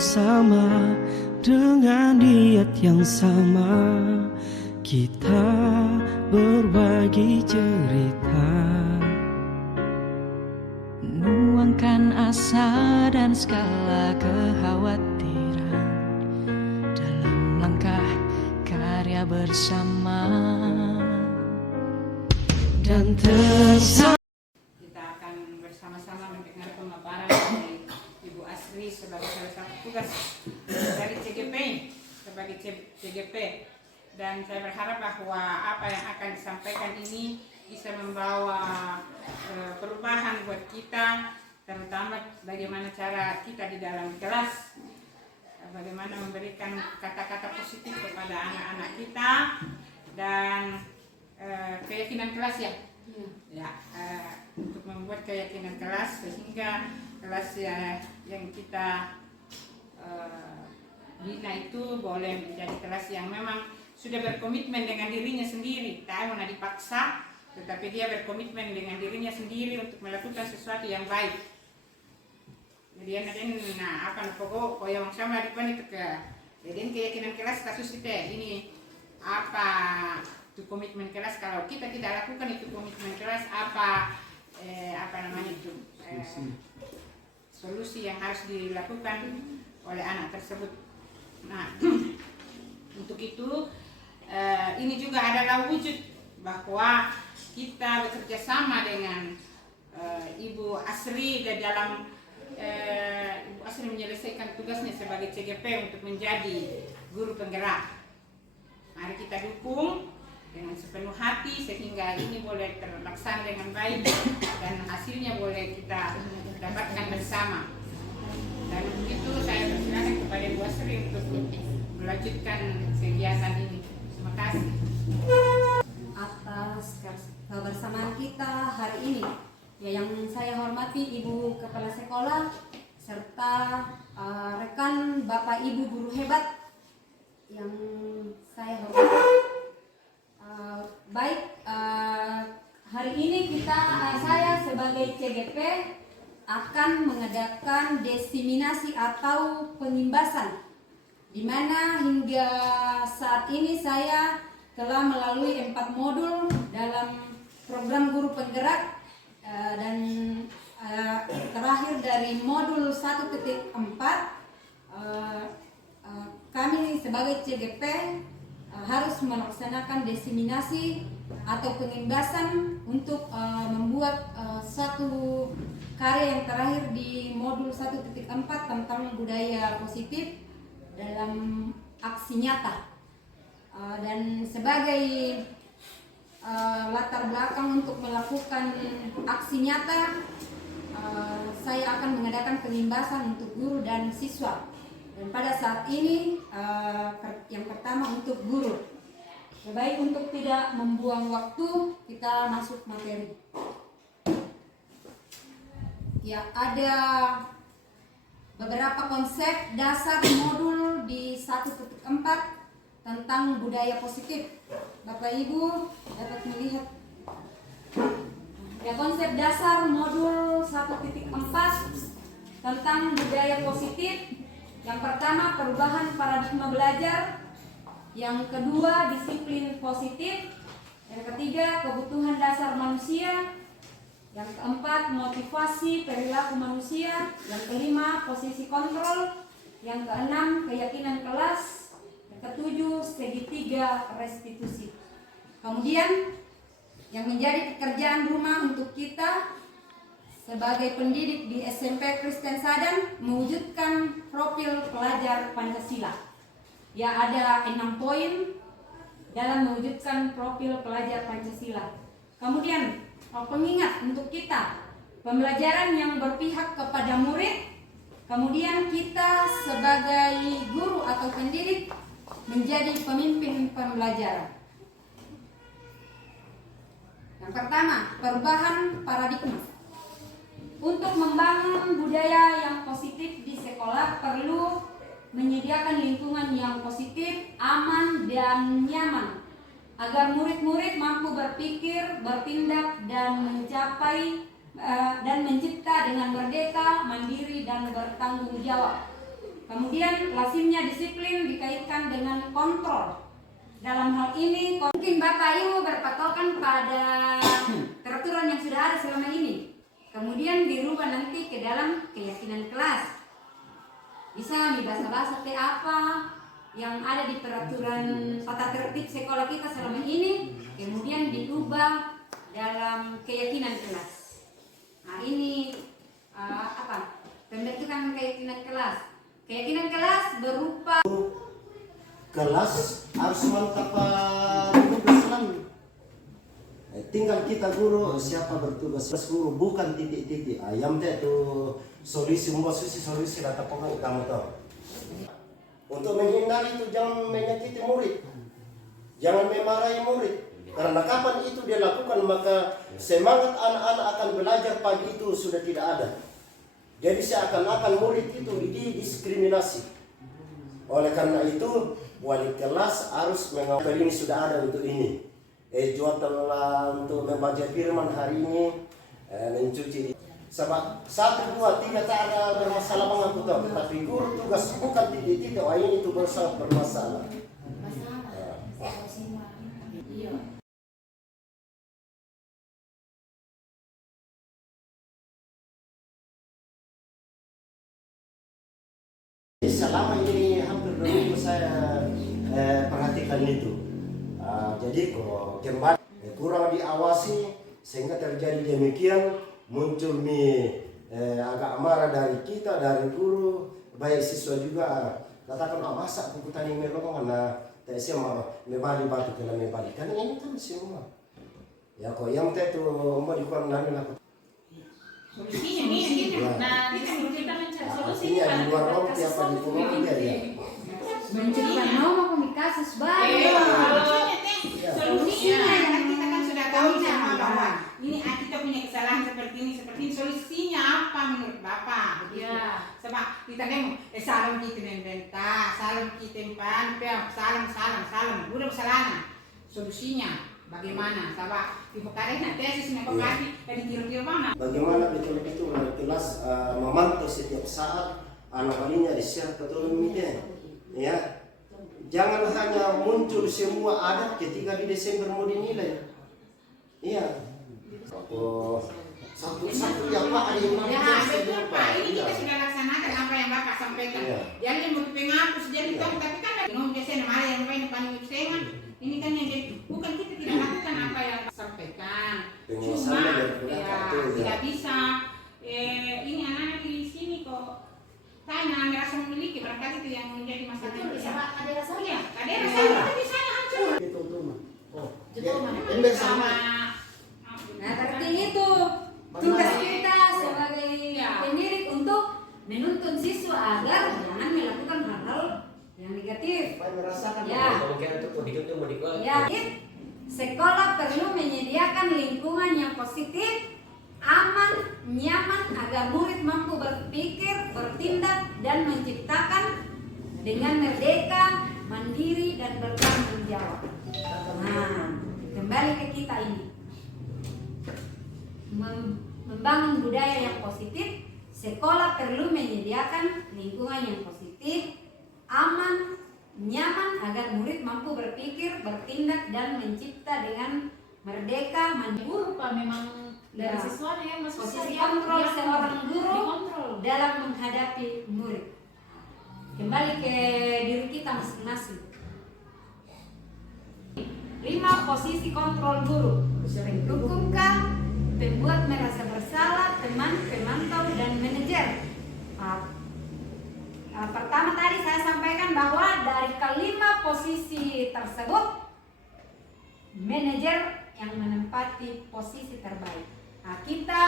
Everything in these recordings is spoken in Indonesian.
sama, dengan niat yang sama, kita berbagi cerita, menuangkan asa dan segala kekhawatiran dalam langkah karya bersama. dan tersayang. Kita akan bersama-sama mendengar pemaparan dari Ibu Asri sebagai salah satu tugas dari CGP sebagai CGP, dan saya berharap bahwa apa yang akan disampaikan ini bisa membawa perubahan buat kita, terutama bagaimana cara kita di dalam kelas, bagaimana memberikan kata-kata positif kepada anak-anak kita, dan keyakinan kelas untuk membuat keyakinan kelas sehingga kelas yang kita bina itu boleh menjadi kelas yang memang sudah berkomitmen dengan dirinya sendiri, tak mau dipaksa, tetapi dia berkomitmen dengan dirinya sendiri untuk melakukan sesuatu yang baik. Jadi pokok yang sama di itu ke, jadi keyakinan kelas kasus itu ini apa itu komitmen kelas, kalau kita tidak lakukan itu komitmen kelas solusi yang harus dilakukan oleh anak tersebut. Nah, untuk itu ini juga adalah wujud bahwa kita bekerja sama dengan Ibu Asri di dalam Ibu Asri menyelesaikan tugasnya sebagai CGP untuk menjadi guru penggerak. Mari kita dukung dengan sepenuh hati sehingga ini boleh terlaksana dengan baik dan hasilnya boleh kita dapatkan bersama. Dan begitu saya persilakan kepada Ibu Asri untuk melanjutkan kegiatan ini. Terima kasih atas kebersamaan kita hari ini. Ya, yang saya hormati Ibu Kepala Sekolah serta rekan Bapak Ibu guru hebat yang saya hormati. Hari ini saya sebagai CGP akan mengadakan diseminasi atau pengimbasan, di mana hingga saat ini saya telah melalui 4 modul dalam program guru penggerak, dan terakhir dari modul 1.4 kami sebagai CGP harus melaksanakan diseminasi atau pengimbasan untuk membuat suatu karya yang terakhir di modul 1.4 tentang budaya positif dalam aksi nyata. Dan sebagai latar belakang untuk melakukan aksi nyata, saya akan mengadakan pengimbasan untuk guru dan siswa. Dan pada saat ini yang pertama untuk guru. Baik, untuk tidak membuang waktu, kita masuk materi. Ya, ada beberapa konsep dasar modul di 1.4 tentang budaya positif. Bapak Ibu dapat melihat. Ya, konsep dasar modul 1.4 tentang budaya positif. Yang pertama, perubahan paradigma belajar. Yang kedua, disiplin positif. Yang ketiga, kebutuhan dasar manusia. Yang keempat, motivasi perilaku manusia. Yang kelima, posisi kontrol. Yang keenam, keyakinan kelas. Yang ketujuh, segitiga restitusi. Kemudian, yang menjadi pekerjaan rumah untuk kita sebagai pendidik di SMP Kristen Sadan, mewujudkan profil pelajar Pancasila. Ya, ada 6 poin dalam mewujudkan profil pelajar Pancasila. Kemudian pengingat untuk kita, pembelajaran yang berpihak kepada murid. Kemudian kita sebagai guru atau pendidik menjadi pemimpin pembelajaran. Yang pertama, perubahan paradigma. Untuk membangun budaya yang positif di sekolah perlu menyediakan lingkungan yang positif, aman, dan nyaman agar murid-murid mampu berpikir, bertindak, dan mencipta dengan merdeka, mandiri, dan bertanggung jawab. Kemudian lazimnya disiplin dikaitkan dengan kontrol. Dalam hal ini mungkin Bapak Ibu berpatokan pada peraturan yang sudah ada selama ini, kemudian dirubah nanti ke dalam keyakinan kelas. Bisa bahasa-bahasa apa yang ada di peraturan tata tertib sekolah kita selama ini, kemudian diubah dalam keyakinan kelas. Nah ini pembentukan keyakinan kelas. Keyakinan kelas berupa kelas harus mantap tugas selalu. Tinggal kita guru siapa bertugas guru bukan titik-titik. Ayam teh tuh solusi data pokok kamu tahu. Untuk menghindari itu jangan menyakiti murid, jangan memarahi murid. Karena kapan itu dia lakukan maka semangat anak-anak akan belajar pagi itu sudah tidak ada. Jadi seakan-akan murid itu didiskriminasi. Oleh karena itu wali kelas harus mengawal ini sudah ada untuk ini. Jual telah untuk membaca firman hari ini, mencuci. Sebab 1, 2, 3 tak ada bermasalah banget aku tahu. Tapi guru tugas bukan titik-titik, ini itu bermasalah. Selama ini hampir 2 minggu saya perhatikan itu. Jadi kok kembali kurang diawasi sehingga terjadi demikian, muncul agak marah dari kita, dari guru, baik siswa juga katakan masa buku tani melong karena saya mau membali batu kena membali kan ini kan semua. Ya kok yang itu mau dikuat nami lah. Solusinya ini. Nah, kita mencari solusi artinya di luar roti apa di pulau dia ya. mencoba mau komunikasi baru. Solusinya kan kita kan sudah tahu sama bahwa ini kita punya kesalahan seperti ini. Solusinya apa menurut Bapak? Ya. Sebab kita nemu salam kita membentah, salam kita salam. Udah kesalahan. Solusinya bagaimana? Sebab di pekarena tesis nepokasi dari kira-kira mana? Bagaimana betul-betul kelas memantau setiap saat anak walinya di-share ke turun media. Ya, jangan hanya muncul semua ada ketika di Desember mau dinilai. Iya. Satu yang Pak ada yang betul Pak. Ini kita sudah laksanakan apa yang Bapak sampaikan. Jangan mau penghapus jadi tahu tapi kan biasanya mana yang main paling utama. Ini kan yang bukan kita tidak lakukan apa yang sampaikan. Cuma tidak bisa. Ini anak-anak di sini kok. Saya merasa memiliki barangkali itu yang menjadi masalah. Ada rasanya. Ada rasanya tapi saya hancur. Ini sama. Nah, seperti itu tugas kita sebagai pendidik untuk menuntun siswa agar jangan melakukan hal-hal yang negatif. Ya, sekolah perlu menyediakan lingkungan yang positif, aman, nyaman agar murid mampu berpikir, bertindak, dan menciptakan dengan merdeka, mandiri, dan bertanggung jawab. Nah, kembali ke kita ini. Membangun budaya yang positif, sekolah perlu menyediakan lingkungan yang positif, aman, nyaman agar murid mampu berpikir, bertindak, dan mencipta dengan merdeka, mandiri. Pak memang dari siswanya yang masuk posisi kontrol seorang guru dalam menghadapi murid. Kembali ke diri kita masing-masing. 5 posisi kontrol guru. Hukumkah, pembuat merasa bersalah, teman, pemantau, dan manajer. Pertama tadi saya sampaikan bahwa dari kelima posisi tersebut, manajer yang menempati posisi terbaik. Nah, kita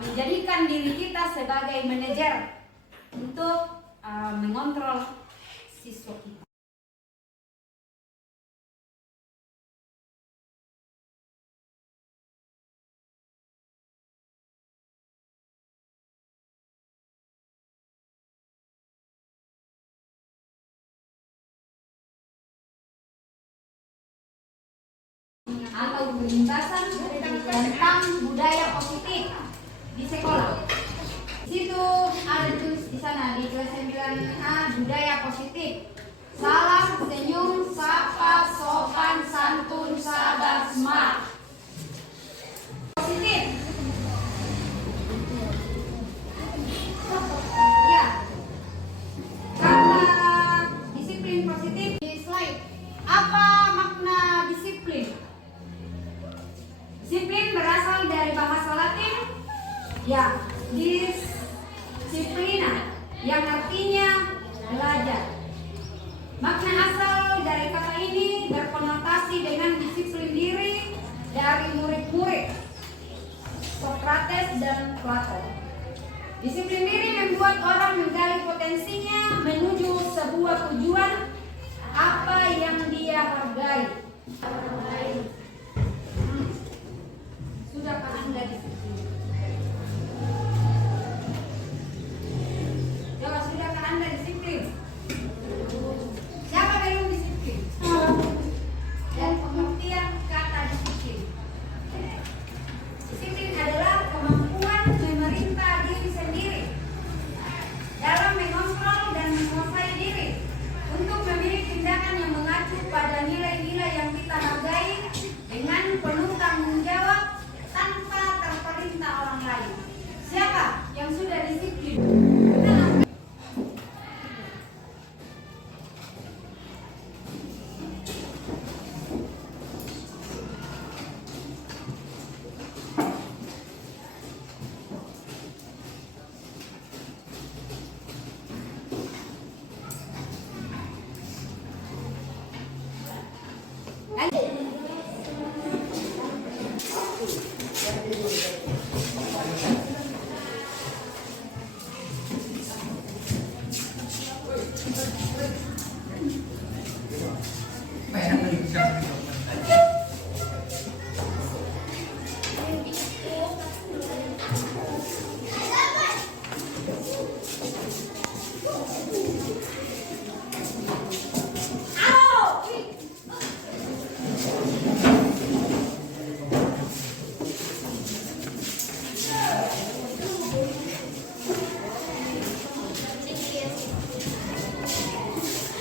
menjadikan diri kita sebagai manajer untuk mengontrol siswa kita. Atau pembahasan tentang budaya positif di sekolah. Di situ ada di sana di kelas 9A budaya positif. Salam, senyum, sapa, sopan, santun, sabar, smart. Positif. Ya. Kata disiplin positif di slide. Apa makna disiplin? Disiplin berasal dari bahasa Latin, ya, disiplina, yang artinya belajar. Makna asal dari kata ini berkonotasi dengan disiplin diri dari murid-murid Sokrates dan Plato. Disiplin diri membuat orang menggali potensinya menuju sebuah tujuan apa yang dia hargai. Sudahkah Anda disiplin? Coba, sudahkah Anda disiplin? Siapa belum disiplin? Dan pengertian kata disiplin. Disiplin adalah kemampuan memerintah diri sendiri dalam mengontrol dan menguasai diri untuk memilih tindakan yang mengacu pada nilai-nilai yang kita hargai dengan penuh tanggung jawab tanpa terperintah orang lain. Siapa yang sudah disiplin?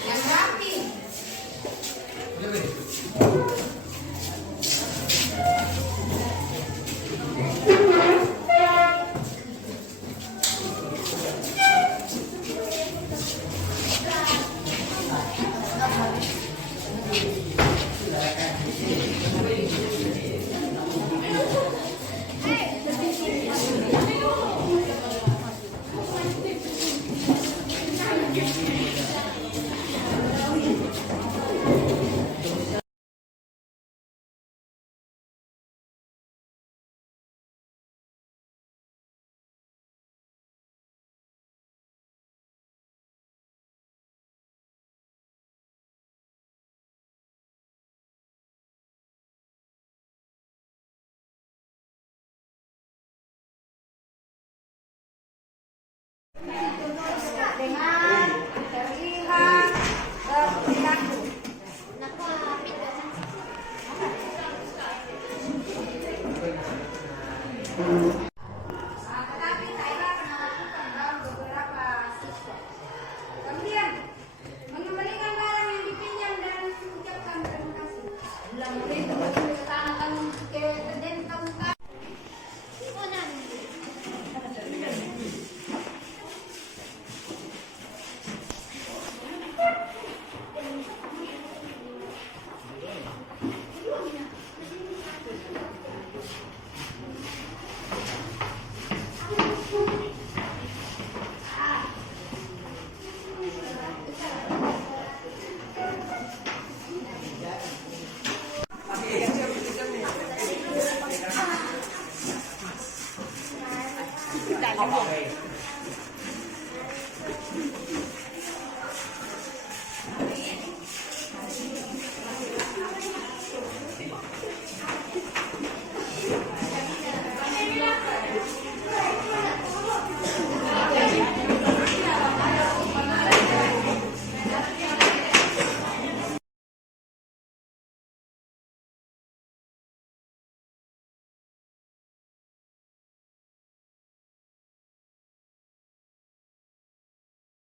Yang rapi. Dengan terlihat berperilaku. Tetapi saya akan melakukan dalam beberapa siswa. Kemudian mengembalikan barang yang dipinjam dan mengucapkan terima kasih. Bilang begitu, ke tanah kan ke kamu kan. Kita